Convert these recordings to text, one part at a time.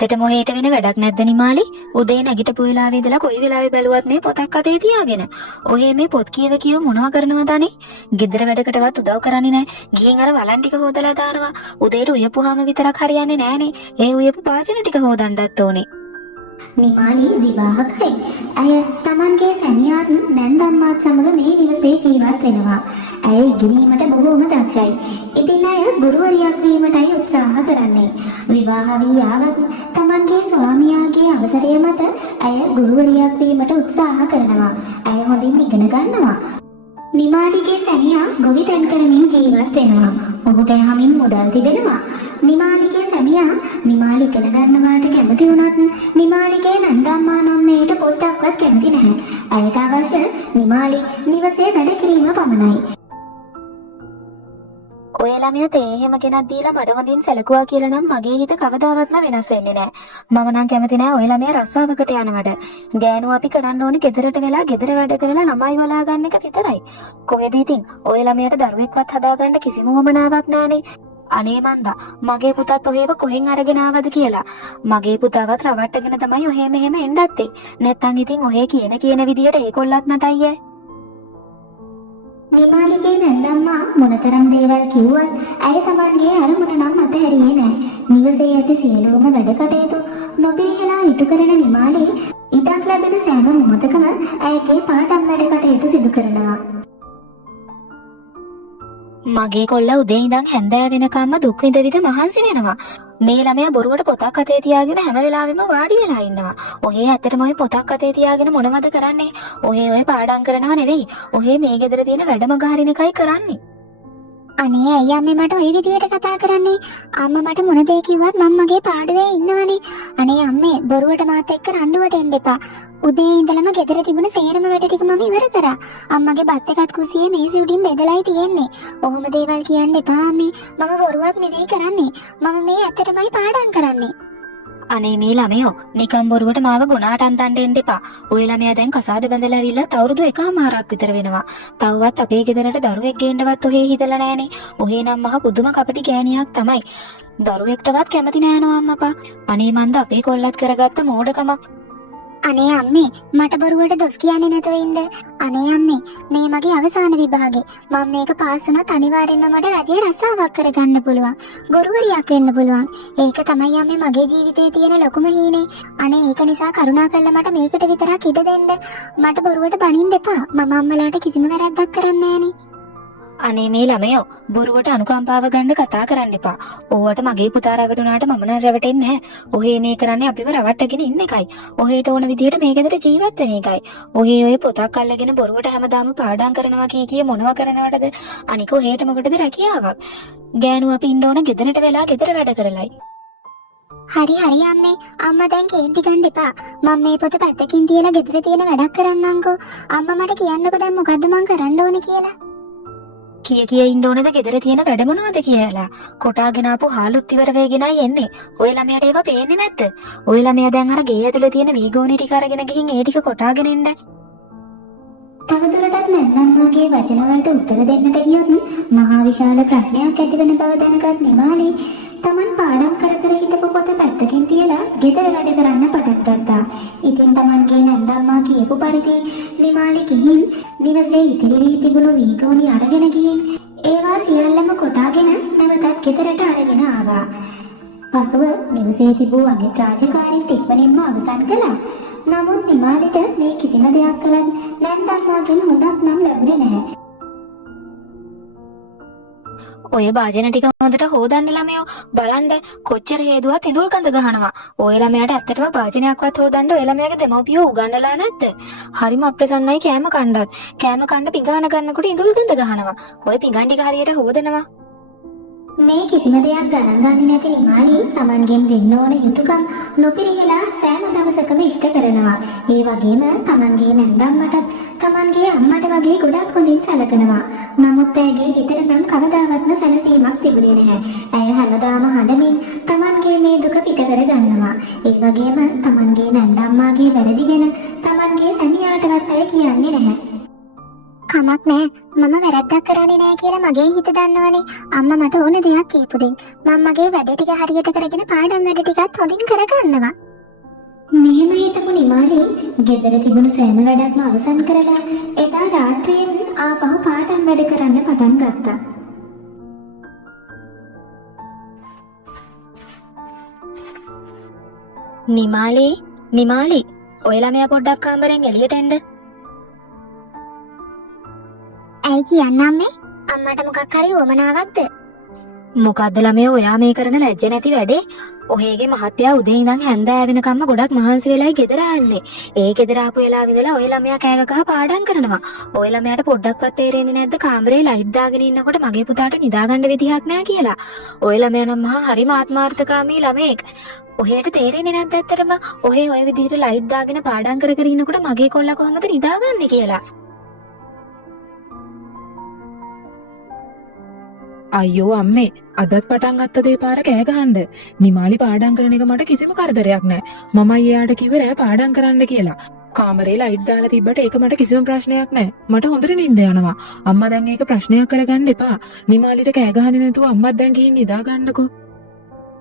ඇත්තටම ඔහෙට වෙන වැඩක් නැද්ද නිමාලි? උදේ නැගිටපු වෙලාවේ ඉඳලා කොයි වෙලාවෙ බැලුවත් මේ පොතක් අතේ තියාගෙන. ඔහෙ මේ පොත් කියව මොනවා කරනවද අනේ? ගෙදර වැඩකටවත් උදව් කරන්නේ නැහැ. ගිහින් අර වලන් ටික හොදලා දානවා. උදේට උයපුවාම විතරක් හරියන්නේ නැහනේ. ඒ උයපු පාචන ටික හොදන්නත් ඕනේ. නිමාලි විවාහකයි. ඇය Tamanගේ සැමියාත් නැන්දම්මාත් සමග මේ නිවසේ ජීවත් වෙනවා. ඇය ඉගෙනීමට බොහෝම දක්ෂයි. ඉතින් ඇය ගුරුවරියක් වීමටයි උත්සාහ කරන්නේ. විවාහ වී ආවත් Tamanගේ ස්වාමියාගේ අවසරය මත ඇය ගුරුවරියක් වීමට උත්සාහ කරනවා. ඇය හොඳින් ඉගෙන ගන්නවා. නිමාලිගේ සැමියා ගොවිතැන් කරමින් ජීවත් වෙනවා. ඔහුට යහමින් මුදල් තිබෙනවා. නිමාලිගේ සැමියා නිමාලි ඉගෙන ගන්නවාට කැමති වුණත් නිමාලිගේ නන්දම්මා නම් මේට පොඩ්ඩක්වත් කැමති නැහැ. ඇයට අවශ්‍ය නිමාලි නිවසේ වැඩ කිරීම පමණයි. ඔය ළමයා තේ එහෙම ගෙනත් දීලා මට හොඳින් සැලකුවා කියලා නම් මගේ හිත කවදාවත්ම වෙනස් වෙන්නේ නැහැ. මම නම් කැමති නැහැ ඔය ළමයා රස්සාවකට යනවට. ගෑනු අපි කරන්න ඕනේ ගෙදරට වෙලා ගෙදර වැඩ කරලා ළමයි බලා ගන්න එක විතරයි. කොහෙද ඉතින් ඔය ළමයාට දරුවෙක්වත් හදාගන්න කිසිම උවමනාවක් නැහනේ. අනේ මන්දා මගේ පුතත් ඔහෙව කොහෙන් අරගෙන ආවද කියලා. මගේ පුතාවත් රවට්ටගෙන තමයි ඔහෙ මෙහෙම එන්නත්තේ. නැත්තම් ඉතින් ඔහෙ කියන විදියට ඒකොල්ලත් නටයියේ. නිමාලිගේ නැන්දම්මා මොනතරම් දේවල් කිව්වත් ඇය Tamanගේ අරමුණ නම් අතහැරියේ නැහැ. නිවසේ ඇති සියලුම වැඩ කටයුතු නොපිරිහෙලා ඉටු කරන නිමාලි ඉඩක් ලැබෙන සෑම මොහොතකම ඇයගේ පාඩම් වැඩ කටයුතු සිදු කරනවා. මගේ කොල්ලා උදේ ඉඳන් හැන්දෑව වෙනකම්ම දුක් විඳ මහන්සි වෙනවා. මේ ළමයා බොරුවට පොතක් අතේ තියාගෙන හැම වෙලාවෙම වාඩි වෙලා ඉන්නවා. ඔහේ ඇත්තටම ඔය පොතක් අතේ තියාගෙන මොනවද කරන්නේ? ඔහේ ඔය පාඩම් කරනව නෙවෙයි. ඔහේ මේ ගෙදර තියෙන වැඩම ගහරින එකයි කරන්නේ. අනේ ඇයි අම්මේ මට ওই විදියට කතා කරන්නේ? අම්මා මට මොන දේ කිව්වත් මම මගේ පාඩුවේ ඉන්නවනේ. අනේ අම්මේ බොරුවට මාත් එක්ක රණ්ඩුවට එන්න එපා. උදේ ඉඳලම ගෙදර තිබුණ සේරම වැඩ ටික මම ඉවර කරා. අම්මගේ බත් එකත් කුසියේ මේසෙ උඩින් බෙදලායි තියෙන්නේ. ඔහොම දේවල් කියන්න එපා අම්මේ. මම බොරුවක් නෙවෙයි කරන්නේ. මම මේ ඇත්තටමයි පාඩම් කරන්නේ. අනේ මේ ළමයෝ නිකම් බොරුවට මාව ගුණාට අන්තන්න එන්න එපා. ඔය ළමයා දැන් කසාද බඳලා ඇවිල්ලා අවුරුදු එකමාරක් විතර වෙනවා. තවවත් අපේ ගෙදරට දරුවෙක් ගේන්නවත් ඔහේ හිතලා නැහනේ. ඔහේ නම් මහ පුදුම කපටි ගෑණියක් තමයි. දරුවෙක්ටවත් කැමති නෑ නෝ අම්මපා. අනේ මන්ද අපේ කොල්ලත් කරගත්ත මෝඩකමක්. අනේ අම්මේ මට බොරුවට දොස් කියන්නේ නැතුව ඉන්න. අනේ අම්මේ මේ මගේ අවසාන විභාගේ. මම මේක පාස් වුණොත් අනිවාර්යෙන්ම මට රජයේ රස්සාවක් කරගන්න පුළුවන්. ගුරුවරියක් වෙන්න පුළුවන්. ඒක තමයි අම්මේ මගේ ජීවිතේ තියෙන ලොකුම හීනේ. අනේ ඒක නිසා කරුණාකරලා මට මේකට විතරක් ඉඩ දෙන්න. මට බොරුවට බනින්න එපා. මම අම්මලාට කිසිම වැරද්දක් කරන්නේ නැහනේ. අනේ මේ ළමයෝ බොරුවට අනුකම්පාව ගන්න කතා කරන්න එපා. ඕවට මගේ පුතා රැවටුණාට මම නම් රැවටෙන්නේ නැහැ. ඔහේ මේ කරන්නේ අපිව රවට්ටගෙන ඉන්න එකයි. ඔහේට ඕන විදියට මේ ගෙදර ජීවත් වෙන එකයි. ඔහේ ඔය පොතක් අල්ලගෙන බොරුවට හැමදාම පාඩම් කරනවා කී මොනවා කරනවටද? අනික ඔහේට මොකටද රැකියාවක්? ගෑනු අපි ඉන්න ඕන ගෙදරට වෙලා ගෙදර වැඩ කරලයි. හරි අම්මේ අම්මා දැන් කේන්ති ගන්න එපා. මම මේ පොත පැත්තකින් තියලා ගෙදර තියෙන වැඩක් කරන්නම්කෝ. අම්මා මට කියන්නකෝ දැන් මොකද්ද මං කරන්න ඕනේ කියලා. කිය ඉන්න ඕනද ගෙදර තියෙන වැඩ මොනවද කියලා. කොටාගෙන ආපු හාලුත් ඉවර වෙගෙනයි එන්නේ. ඔය ළමයාට ඒවා පේන්නේ නැද්ද? ඔය ළමයා දැන් අර ගේ ඇතුලේ තියෙන වීගෝනි ටික අරගෙන ගිහින් ඒ ටික කොටාගෙන එන්න. තවදුරටත් නැන්දම්මාගේ වචන වලට උත්තර දෙන්නට ගියොත් මහා විශාල ප්‍රශ්නයක් ඇති වෙන බව දැනගත් නිමාලි Taman පාඩම් කර හිටපු පොත පැත්තකින් තියලා ගෙදර වැඩ කරන්න පටන් ගත්තා. ඉතින් Tamanගේ නැන්දම්මා කියපු පරිදි නිමාලි ගිහින් නිවසේ ඉතිරි වී තිබුණු වීගෝනි අරගෙන ගිහින් ඒවා සියල්ලම කොටාගෙන නැවතත් ගෙදරට අරගෙන ආවා. පසුව නිවසේ තිබූ අනිත් රාජකාරීන් ඉක්මනින්ම අවසන් කළා. නමුත් නිමාලිට මේ කිසිම දෙයක් කළත් නැන්දම්මාගෙන් හොඳක් නම් ලැබුණේ නැහැ. ඔය වාජන ටික හොඳට හොදන්න ළමයෝ බලන්න කොච්චර හේදුවත් ඉඳුල් කඳ ගහනවා. ඔය ළමයාට ඇත්තටම වාජනයක්වත් හොදන්න ඔය ළමයාගේ දෙමව්පියෝ උගන්වලා නැද්ද? හරිම අප්‍රසන්නයි කෑම කණ්ඩත්. කෑම කන්න පිඟාන ගන්නකොට ඉඳුල් කඳ ගහනවා. ඔය පිඟාන ටික හරියට හොදනවා. මේ කිසිම දෙයක් ගණන් ගන්නේ නැති නිමාලි Tamanගෙන් වෙන්න ඕන යුතුයකම් නොපිරිහෙලා සෑම දවසකම ඉෂ්ට කරනවා. ඒ වගේම Tamanගේ නැන්දම්මටත් Tamanගේ අම්මට වගේ ගොඩක් හොඳින් සැලකනවා. නමුත් ඇයගේ හිතට නම් කවදාවත්ම සැලසීමක් තිබුණේ නැහැ. ඇය හැමදාම හඬමින් Tamanගේ මේ දුක පිට කර ගන්නවා. ඒ වගේම Tamanගේ නැන්දම්මාගේ වැරදි ගැන Tamanගේ සැමියාටවත් ඇය කියන්නේ නැහැ. කමක් නෑ. මම වැරද්දක් කරන්නේ නෑ කියලා මගේ හිත දන්නවනේ. අම්මා මට ඕන දෙයක් කියපු දෙන්. මම මගේ වැඩ ටික හරියට කරගෙන පාඩම් වැඩ ටිකත් හොඳින් කරගන්නවා. මෙහෙම හිතපු නිමාලි ගෙදර තිබුණු සෑම වැඩක්ම අවසන් කරලා එදා රාත්‍රියෙන් ආපහු පාඩම් වැඩ කරන්න පටන් ගත්තා. නිමාලි ඔය ළමයා පොඩ්ඩක් කාමරෙන් එළියට එන්න. ඇයි කියන්නේ අම්මේ? අම්මට මොකක් හරි වමනාවක්ද? මොකද්ද ළමයා ඔයා මේ කරන ලැජ්ජ නැති වැඩේ? ඔහේගේ මහත්තයා උදේ ඉඳන් හැන්දෑව වෙනකම්ම ගොඩක් මහන්සි වෙලායි ගෙදර ආන්නේ. ඒ ගෙදර ආපු වෙලාව ඉඳලා ඔය ළමයා කෑග ගහ පාඩම් කරනවා. ඔය ළමයාට පොඩ්ඩක්වත් තේරෙන්නේ නැද්ද කාමරේ ලයිට් දාගෙන ඉන්නකොට මගේ පුතාට නිදාගන්න විදිහක් නැහැ කියලා? ඔය ළමයා නම් මහා හරිම ආත්මාර්ථකාමී ළමයෙක්. ඔහෙට තේරෙන්නේ නැද්ද ඇත්තටම ඔහේ ඔය විදිහට ලයිට් දාගෙන පාඩම් කර කර ඉන්නකොට මගේ කොල්ලා කොහමද නිදාගන්නේ කියලා? අයියෝ අම්මේ අදත් පටන් ගත්ත දේ පාර කෑ ගහන්න. නිමාලි පාඩම් කරන එක මට කිසිම කරදරයක් නෑ. මමයි එයාට කිව්වේ රෑ පාඩම් කරන්න කියලා. කාමරේ ලයිට් දාලා තිබ්බට ඒක මට කිසිම ප්‍රශ්නයක් නෑ. මට හොඳට නිින්ද යනවා. අම්මා දැන් ඒක ප්‍රශ්නයක් කරගන්න එපා. නිමාලිට කෑ ගහන්නේ නැතුව අම්මත් දැන් ගිහින් නිදා ගන්නකෝ.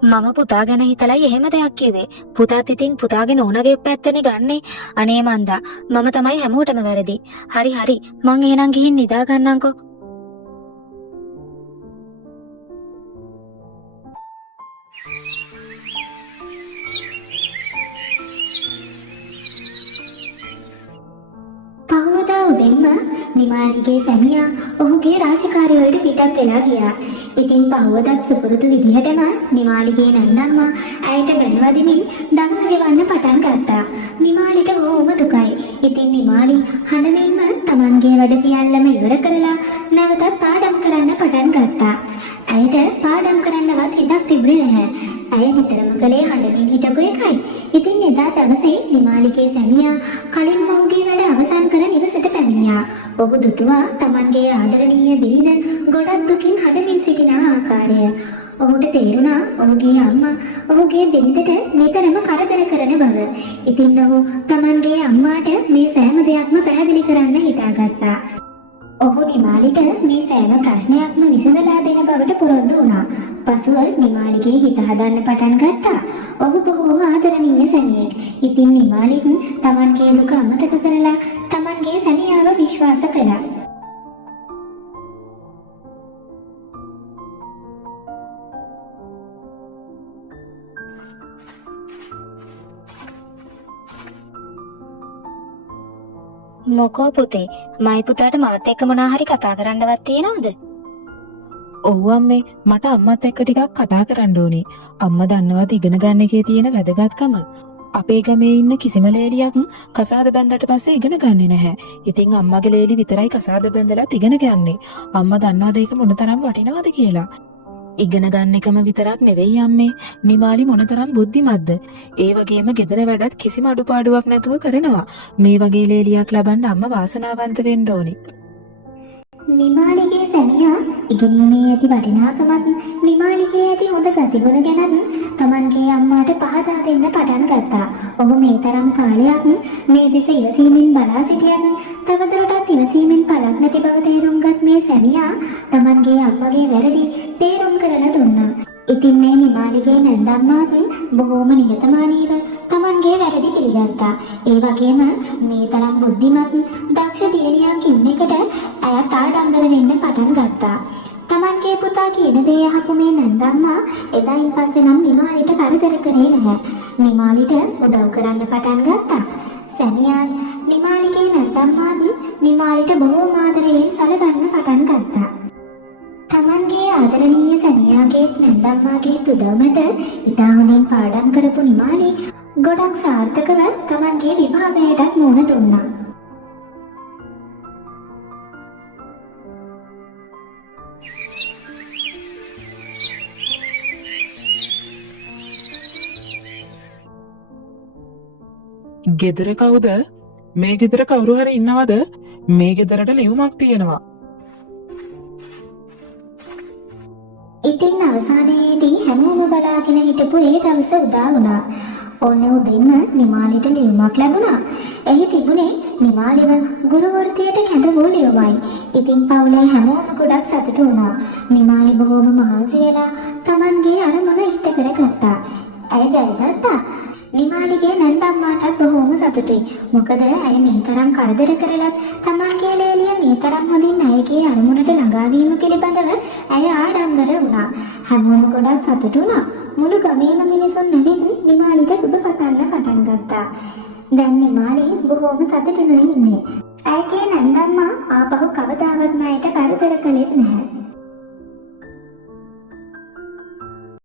මම පුතා ගැන හිතලයි එහෙම දෙයක් කිව්වේ. පුතාත් ඉතින් පුතාගේ නෝනාගේ පැත්තනේ ගන්නෙ. අනේ මන්දා මම තමයි හැමෝටම වැරදි. හරි මං එහෙනම් ගිහින් නිදා ගන්නම්කෝ. පහවදා උදෙන්ම නිමාලිගේ සැමියා ඔහුගේ රාජකාරිය වලට පිටත් වෙලා ගියා. ඉතින් පහවදත් සුපුරුදු විදිහටම නිමාලිගේ නන්දම්මා ඇයට බැනවදිමින් දවස ගෙවන්න පටන් ගත්තා. නිමාලිට බොහොම දුකයි. ඉතින් නිමාලි හඬමින්ම Tamanගේ වැඩ සියල්ලම ඉවර කරලා නැවතත් පාඩම් කරන්න පටන් ගත්තා. ඇයට පාඩම් කරන්නවත් හිතක් තිබුණේ නැහැ. ඇය නිතරම කලේ හඬමින් හිටපු එකයි. ඉතින් එදා දවසේ නිමාලිගේ සැමියා කලින් මොහුගේ වැඩ අවසන් කර නිවසට පැමිණියා. ඔහු දුටුවා Tamanගේ ආදරණීය බිරිඳ ගොඩක් දුකින් හඬමින් සිටින ආකාරය. ඔහුට තේරුණා ඔහුගේ අම්මා ඔහුගේ බිරිඳට නිතරම කරදර කරන බව. ඉතින් ඔහු Tamanගේ අම්මාට මේ සෑම දෙයක්ම පැහැදිලි කරන්න හිතාගත්තා. ඔහු නිමාලිට මේ සෑම ප්‍රශ්නයක්ම විසඳලා දෙන බවට පොරොන්දු වුණා. පසුව නිමාලිගේ හිත හදන්න පටන් ගත්තා. ඔහු බොහෝම ආදරණීය සැමියෙක්. ඉතින් නිමාලිත් Tamanගේ දුක අමතක කරලා Tamanගේ සැමියාව විශ්වාස කළා. මොකෝ පුතේ මයි පුතාට මාත් එක්ක මොනා හරි කතා කරන්නවත් තියනවද? ඔව් අම්මේ මට අම්මත් එක්ක ටිකක් කතා කරන්න ඕනේ. අම්මා දන්නවද ඉගෙන ගන්න එකේ තියෙන වැදගත්කම? අපේ ගමේ ඉන්න කිසිම ලේලියක් කසාද බැන්දට පස්සේ ඉගෙන ගන්නේ නැහැ. ඉතින් අම්මගේ ලේලි විතරයි කසාද බැන්දලත් ඉගෙන ගන්නේ. අම්මා දන්නවද ඒක මොනතරම් වටිනවද කියලා? ඉගෙන ගන්න එකම විතරක් නෙවෙයි අම්මේ. නිමාලි මොනතරම් බුද්ධිමත්ද? ඒ වගේම ගෙදර වැඩත් කිසිම අඩුපාඩුවක් නැතුව කරනවා. මේ වගේ ලේලියක් ලබන්න අම්මා වාසනාවන්ත වෙන්න ඕනේ. නිමාලිගේ සැමියා ඉගෙනීමේ ඇති වටිනාකමත් නිමාලිගේ ඇති හොඳ ගතිගුණ ගැනත් Tamanගේ අම්මාට පහදා දෙන්න පටන් ගත්තා. ඔහු මේ තරම් කාලයක් මේ දෙස ඉවසීමෙන් බලා සිටියත් තවදුරටත් ඉවසීමෙන් පළක් නැති බව තේරුම්ගත් මේ සැමියා Tamanගේ අම්මගේ වැරදි තේරුම් කරලා දුන්නා. ඉතින් මේ නිමාලිගේ නැන්දම්මාත් බොහෝම නිහතමානීව Tamanගේ වැරදි පිළිගත්තා. ඒ වගේම මේ තරම් බුද්ධිමත් දක්ෂ දියණියක් ඉන්න එකට ඇයත් ආඩම්බර වෙන්න පටන් ගත්තා. Tamanගේ පුතා කියන දේ අහපු මේ නැන්දම්මා එදායින් පස්සේ නම් නිමාලිට කරදර කරේ නැහැ. නිමාලිට උදව් කරන්න පටන් ගත්තා. සැමියා නිමාලිගේ නැන්දම්මාත් නිමාලිට බොහෝ ආදරයෙන් සැලකන්න පටන් ගත්තා. Tamanගේ ආදරණීය සැමියාගේ නැන්දම්මාගේ උදව් මත ඉතා හොඳින් පාඩම් කරපු නිමාලි ගොඩක් සාර්ථකව Tamanගේ විභාගයටත් මුහුණ දුන්නා. ගෙදර කවුද? මේ ගෙදර කවුරු හරි ඉන්නවද? මේ ගෙදරට ලියුමක් තියෙනවා. ඉතින් අවසානයේදී හැමෝම බලාගෙන හිටපු ඒ දවස උදා වුණා. ඔන්න උදෙන්ම නිමාලිට ලියුමක් ලැබුණා. එහි තිබුණේ නිමාලිව ගුරු වෘත්තියට කැඳවූ ලියුමයි. ඉතින් පවුලේ හැමෝම ගොඩක් සතුටු වුණා. නිමාලි බොහෝම මහන්සි වෙලා Tamanගේ අරමුණ ඉෂ්ට කරගත්තා. ඇය ජයගත්තා. නිමාලිගේ නැන්දම්මාටත් බොහෝම සතුටුයි. මොකද ඇය මේ තරම් කරදර කරලත් Tamanගේ ලේලිය මේ තරම් හොඳින් ඇයගේ අරමුණට ළඟා වීම පිළිබඳව ඇය ආඩම්බර වුණා. හැමෝම ගොඩක් සතුටු වුණා. මුළු ගමේම මිනිසුන් නැවිත් නිමාලිට සුබ පතන්න පටන් ගත්තා. දැන් නිමාලි බොහෝම සතුටුයි ඉන්නේ. ඇයගේ නැන්දම්මා ආපහු කවදාවත් ඇයට කරදර කළේ නැහැ.